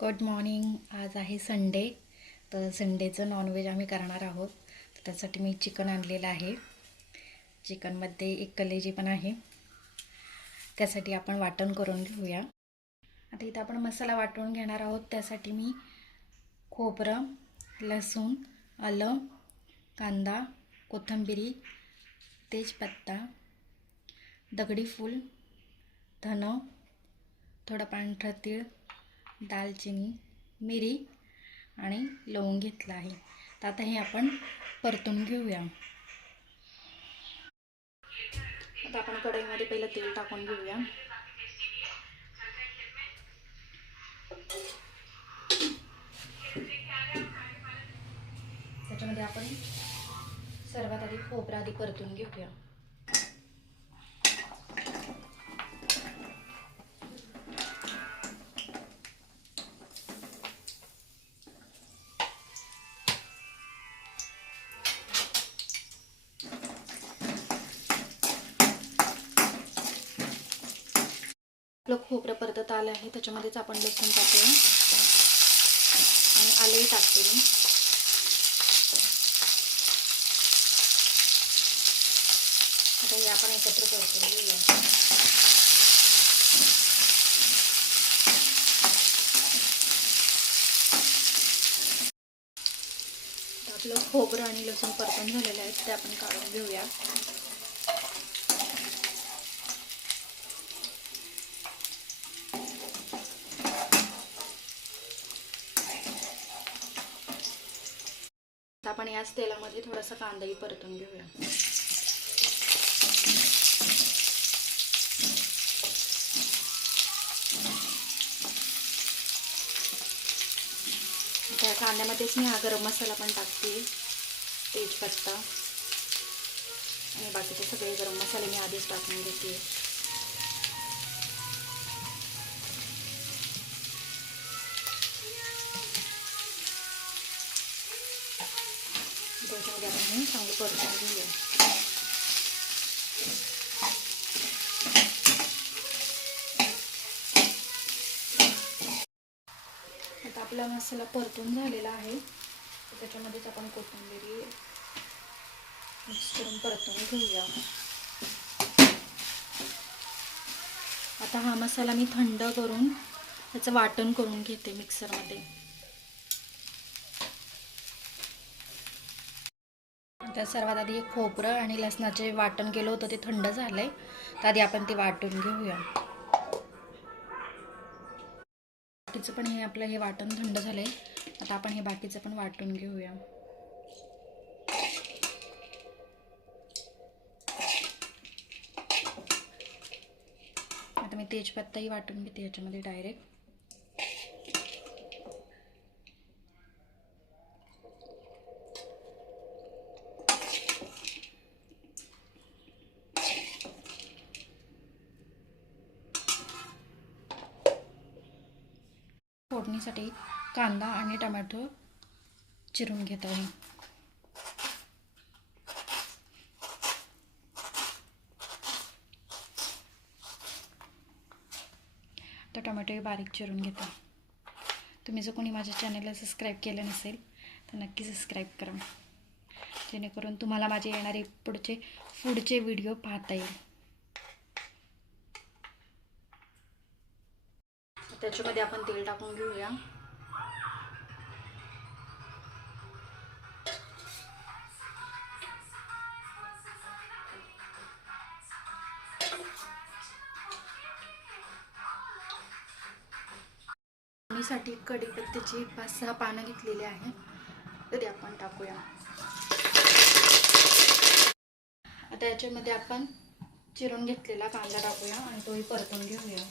Good morning. आज आहे Sunday. तर संडेचं नॉनव्हेज आम्ही करणार आहोत. तर त्यासाठी मी चिकन आणलेलं आहे. चिकनमध्ये एक कलेजी पण आहे. त्यासाठी आपण वाटण करून घेऊया. आता इथं आपण मसाला वाटून घेणार आहोत. त्यासाठी मी खोबरं, लसूण, आलं, कांदा, कोथिंबीर, तेजपत्ता, दगडी फूल, धन, थोडं पांढरं तीळ, दालचिनी, मिरी आणि लवंग घेतला आहे. तर आता हे आपण परतून घेऊया. आता आपण कढईमध्ये पहिलं तेल टाकून घेऊया. त्याच्यामध्ये आपण सर्वात आधी खोबरं आधी परतून घेऊया. आपलं खोबरं परतत आलं आहे. त्याच्यामध्येच आपण लसूण टाकूया आणि आलंही टाकते मी. आता हे आपण एकत्र परतून घेऊया. आपलं खोबरं आणि लसूण परतून झालेलं आहे. ते आपण काढून घेऊया. आपण याच तेलामध्ये थोडासा कांदाही परतून घेऊया. त्या कांद्यामध्येच मी हा गरम मसाला पण टाकते, तेजपत्ता आणि बाकीचे सगळे गरम मसाले मी आधीच टाकून घेते. त्याच्यामध्ये आपण हे चांगलं परतून घेऊया. आता आपला मसाला परतून झालेला आहे. त्याच्यामध्येच आपण कोथिंबीर मिक्स करून परतून घेऊया. आता हा मसाला मी थंड करून त्याचं वाटण करून घेते मिक्सरमध्ये. आता सर्वात आधी खोबरं आणि लसणाचे वाटण केलं होतं, ते थंड झालंय. तर आधी आपण ते वाटून घेऊया. बाकीचं पण हे आपलं हे वाटण थंड झालंय. आता आपण हे बाकीचं पण वाटून घेऊया. आता मी तेजपत्ताही वाटून घेते याच्यामध्ये डायरेक्ट. फोडणीसाठी कांदा आणि टोमॅटो चिरून घेत आहे. तर टोमॅटो बारीक चिरून घेते. तुम्ही जर कोणी माझ्या चॅनलला सबस्क्राईब केलं नसेल तर नक्की सबस्क्राईब करा, जेणेकरून तुम्हाला माझे येणारे पुढचे व्हिडिओ पाहता येईल. त्याच्यामध्ये आपण तेल टाकून घेऊया. साठी कढीपत्त्याची 5-6 पानं घेतलेली आहे, तर ते आपण टाकूया. आता याच्यामध्ये आपण चिरून घेतलेला कांदा टाकूया आणि तोही परतून घेऊया.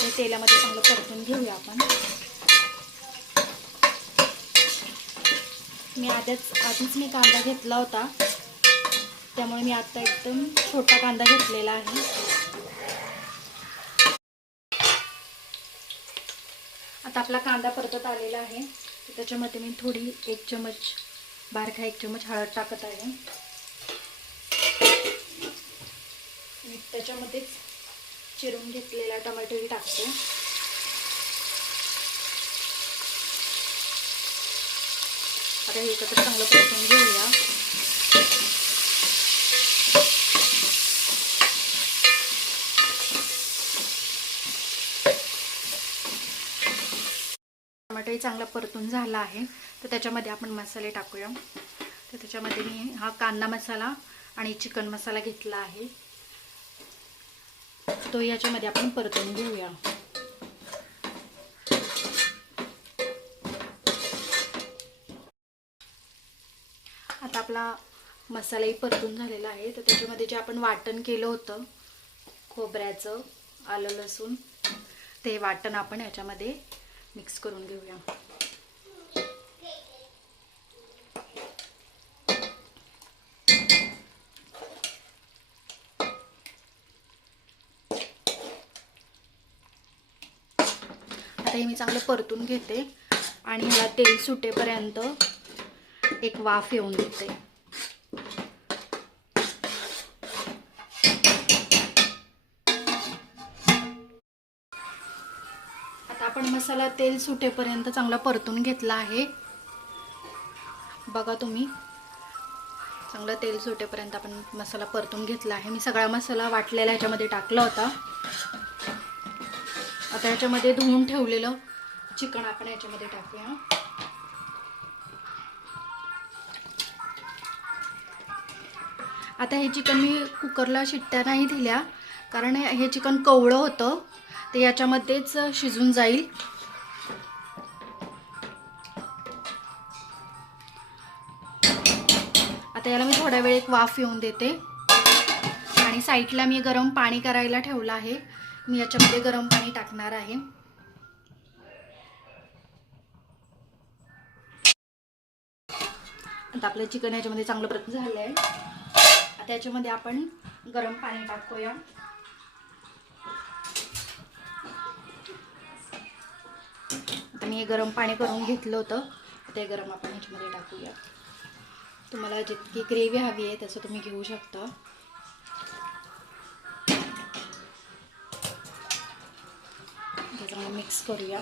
हे तेलामध्ये चांगलं परतून घेऊया आपण. मी आधीच मी कांदा घेतला होता, त्यामुळे मी आता एकदम छोटा कांदा घेतलेला आहे. आता आपला कांदा परतत आलेला आहे. त्याच्यामध्ये मी थोडी 1 चमच बारका 1 चमच हळद टाकत आहे आणि त्याच्यामध्येच चिरून घेतलेला टोमॅटोही टाकते. आता हे एकत्र चांगलं परतून घेऊया. टोमॅटोही चांगला परतून झाला आहे. तर त्याच्यामध्ये आपण मसाले टाकूया. तर त्याच्यामध्ये मी हा कांदा मसाला आणि चिकन मसाला घेतला आहे, तो याच्यामध्ये आपण परतून घेऊया. आता आपला मसालाही परतून झालेला आहे. तर त्याच्यामध्ये जे आपण वाटण केलं होतं खोबऱ्याचं, आलं लसूण, ते वाटण आपण याच्यामध्ये मिक्स करून घेऊया. आता हे मी चांगलं परतून घेते आणि ह्याला तेल सुटेपर्यंत एक वाफ येऊन देते. आता आपण मसाला तेल सुटेपर्यंत चांगला परतून घेतला आहे. बघा तुम्ही, चांगला तेल सुटेपर्यंत आपण मसाला परतून घेतला आहे. मी सगळा मसाला वाटलेला ह्याच्यामध्ये टाकला होता. आता ह्याच्यामध्ये धुवून ठेवलेलं चिकन आपण ह्याच्यामध्ये टाकूया. आता हे चिकन मी कुकरला शिट्ट्या नाही दिल्या, कारण हे चिकन कवळं होतं, ते याच्यामध्येच शिजून जाईल. आता याला मी थोडा वेळ एक वाफ येऊन देते आणि साईडला मी गरम पाणी करायला ठेवलं आहे. मी याच्यामध्ये गरम पाणी टाकणार आहे. आता आपलं चिकन याच्यामध्ये चांगलं परतून झालं आहे. आता याच्यामध्ये आपण गरम पाणी टाकूया. आता मी हे गरम पाणी करून घेतलं होतं, ते गरम आपण याच्यामध्ये टाकूया. तुम्हाला जितकी ग्रेव्ही हवी आहे तसं तुम्ही घेऊ शकता. चांगलं मिक्स करूया.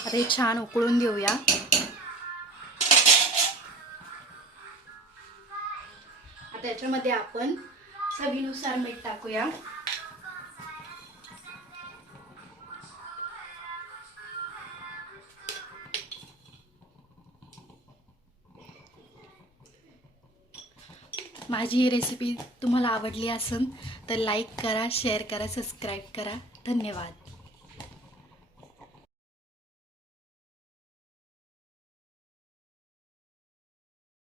आता हे छान उकळून देऊया. आता याच्यामध्ये आपण चवीनुसार मीठ टाकूया. माझी ही रेसिपी तुम्हाला आवडली असेल तर लाईक करा, शेअर करा, सबस्क्राईब करा. धन्यवाद.